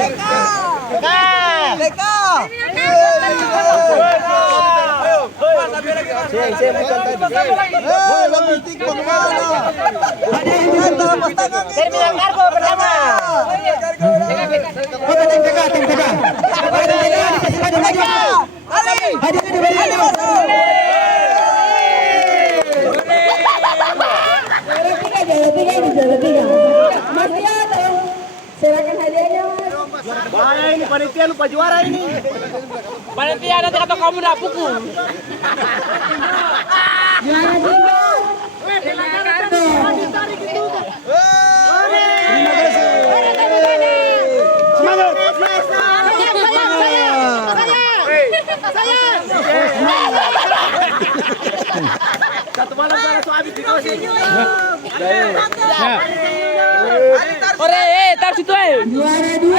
Terminal Kargo pertama. Oke, tim TK. Dipersilakan maju. Hadiahnya diberikan. Juara tiga. Mas Rianto, silakan hadiahnya Mas. Bahaya ini panitia lupa juara ini. Panitia nanti kata kamu udah pukul. Juara 3. Semangat. Satu malam langsung habis di kos. Ore, tar situ Juara 2.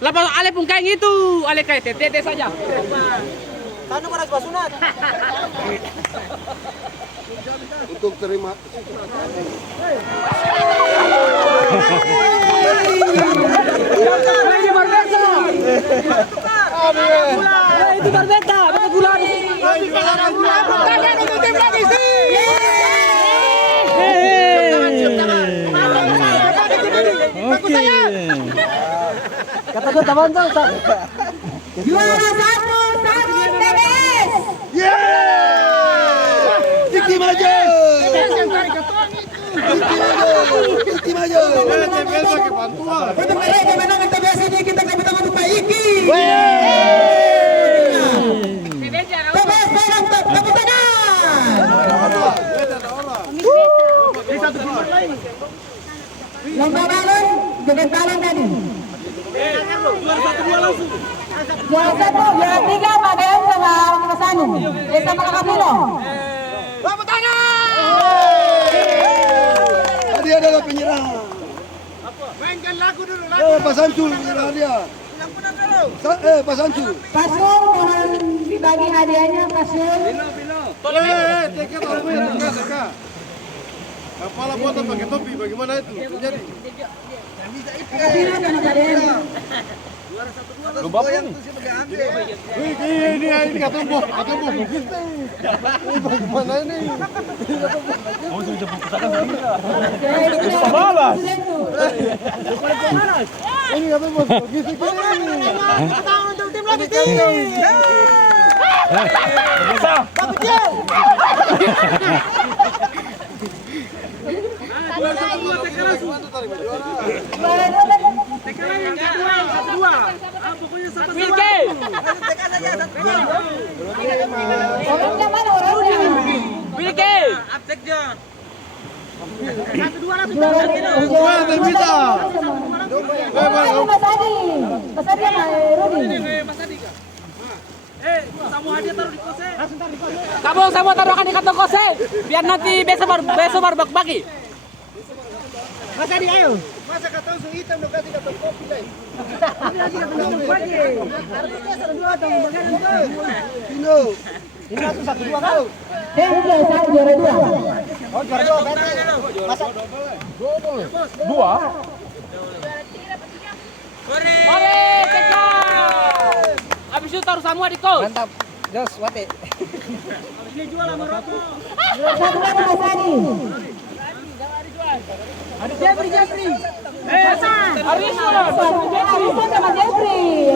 Lepas ale pun kayak gitu, ale kayak tete saja. Sana para sunat. Untuk terima. Itu Barbeta, pakai gula. Kata gue taman tuh. Juara 1 Sarung TBS. Diki maju. Diki maju. Untuk meraih kemenangan TBS ini kita tepuk tangan untuk Pak Iki. TBS pegang tepuk tangan. Lomba balon dengan balon tadi. Juara 1, juara 3 Pak Deon sama Mas Anu. Desa Makakapilo. Tepuk tangan. Dia adalah penyerang. Mainkan lagu dulu. Pak Sancul penyerang dia. Pak Sancul. Pak Sul, mohon dibagi hadiahnya Pak Sul. Kepala buatan pakai topi, bagaimana itu? Jadi. Lomba apa ini? Ini kata bos begitu. Ini bagaimana ini? Oh, sudah pusaka balas. Ini kata bos begitu. Untuk tim lebih tinggi. Orangnya mana orangnya? Mas Adi sama Rudi. Kamu sama taruhkan di kantong kose, biar nanti besok baru bagi. Mas Adi ayo. Masa kata su hitam lo kasih kata kopi dai. Ini langsung 1-2 kau. Juara 2. Oh juara 2 berarti. Masa Dua. Oleh, Teka. Habis itu taruh semua di kos. mantap. Jos, wate. Juara 1 Mas Adi. Jeffrey. Arisa sama Jeffrey.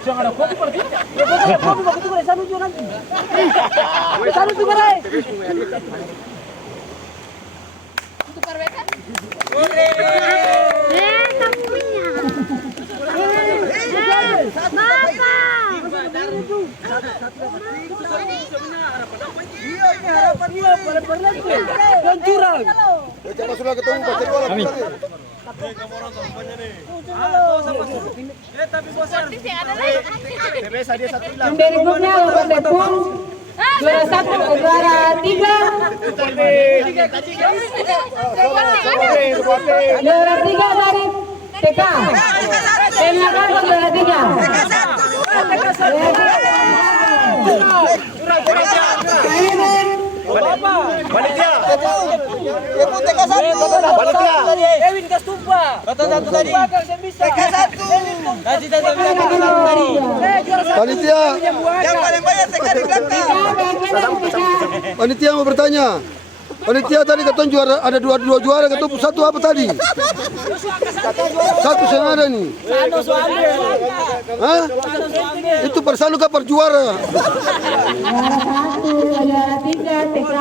Jangan ada kopi berarti. Kopi begitu boleh satu juga nanti. Satu juga deh. Itu perbekan. Coba sudah ketemu baca bola. Yang berikutnya Bapak Tepung juara 1, juara 3. Juara 3 dari TK. Terima kasih juara 3. Panitia. Ewin Kastumpa. Kata satu tadi. Kasih satu tadi. Panitia. Yang paling banyak TK di belakang. Panitia mau bertanya. Panitia tadi katanya juara ada dua juara, ketemu satu apa tadi? Satu yang ada nih. Hah? Itu persanu per juara. Juara 1, juara 3 TK.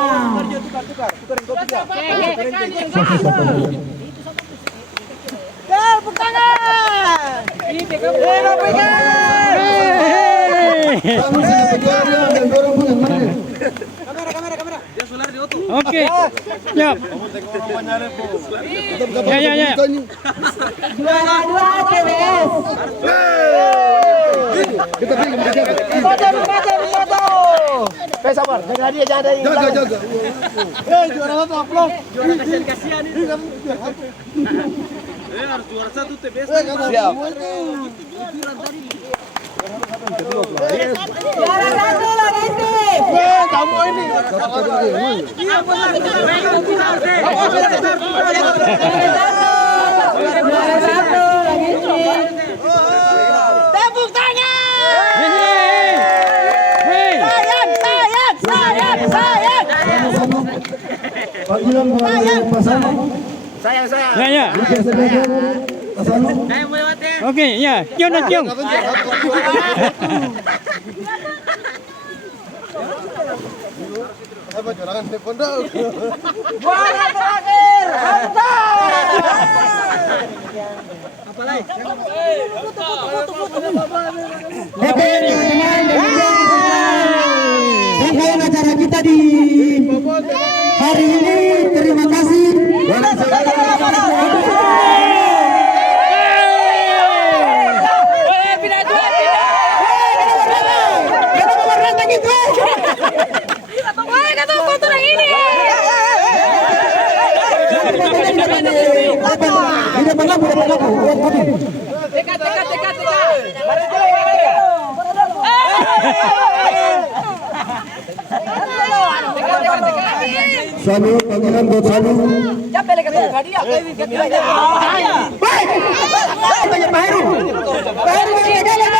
Tepuk tangan. Kamu sih juara dan dorong punya mana? Oke. Siap. Ya. Juara 2 CWS. Kita pilih jaga. Sabar, jangan dia jangan ada. Jaga. Juara satu upload. Juara kasihan ini. Harus juara satu TBS. Siap. Juara 1 logistik. Kamu ini. Juara 1 logistik. Tepuk tangan. Sayang. Panggilan pasangan. Sayang. Ya. Pasangan. Oke, ya. Kion. Apa jualan telepon dah? Juara terakhir. Rangkaian acara kita di hari ini, terima kasih. Teka. salut, panggilan buat salut. Capek lagi ketemu hadiah. Baik. Tanya Pak Heru. Pak Heru ini jalan. 3,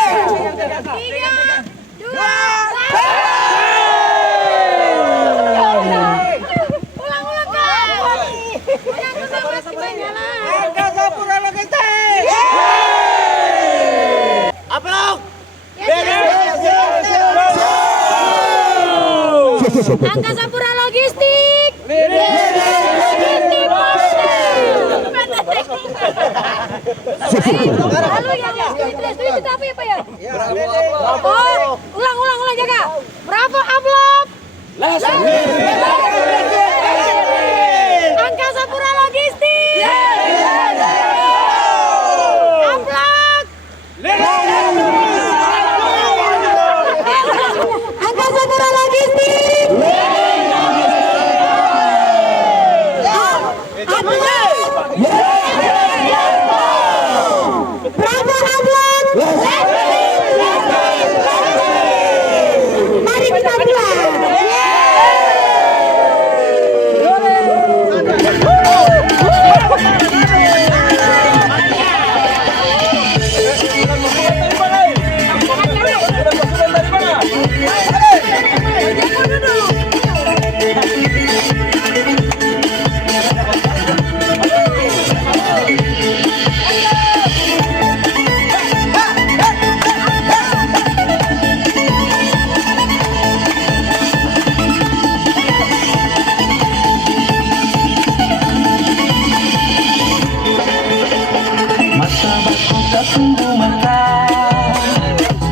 2, 1. Ulang-ulang Kak. Angkasa Pura Logistik. Upload. Angkasa Pura Logistik. Lalu ya, tweet apa ya Pak ya? Oh, ulang jaga. Bravo upload. Angkasa Pura Logistik. Upload. Angkasa Pura Logistik. Bravo upload. Mari kita pulang. Tunggu mata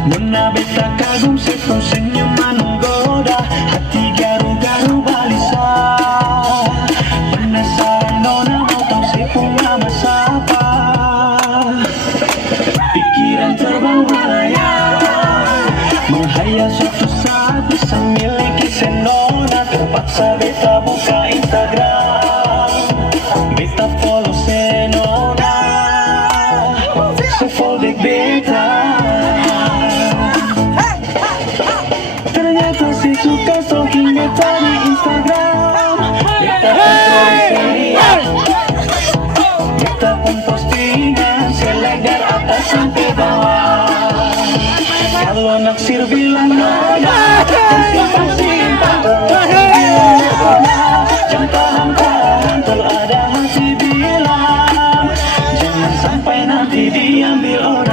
Nona beta kagum setong senyuman menggoda Hati garu-garu balisa Penasaran nona mau tahu sepunya masapa Pikiran terbang melayang Menghayal suatu saat bisa miliki senona Terpaksa beta buka Instagram Beta follow senona Sefoldek beta Ternyata si suka stalking beta di Instagram Beta kontrol serius Beta pun postingan selek dari atas sampai bawah Kalau naksir bilang nona Simpan jangan tahan-tahan kalau ada hati bilang Jangan sampai nanti diambil orang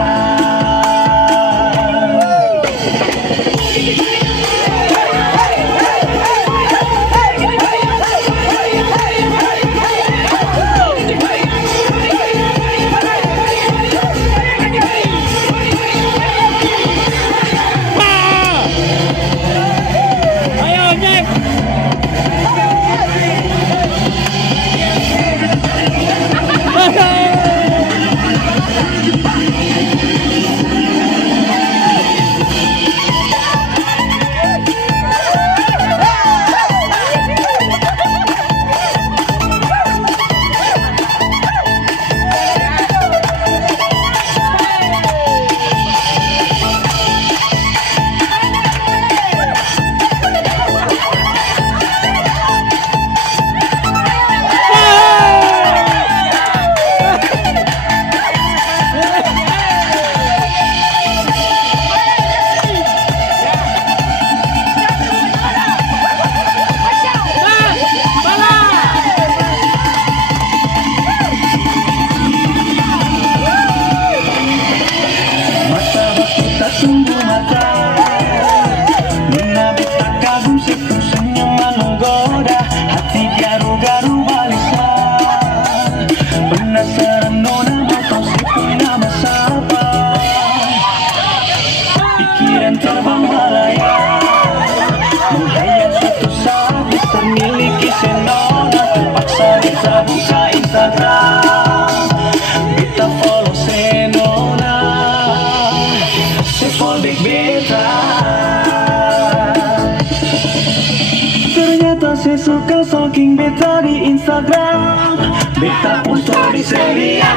Suka stalking beta di Instagram Beta pun story seria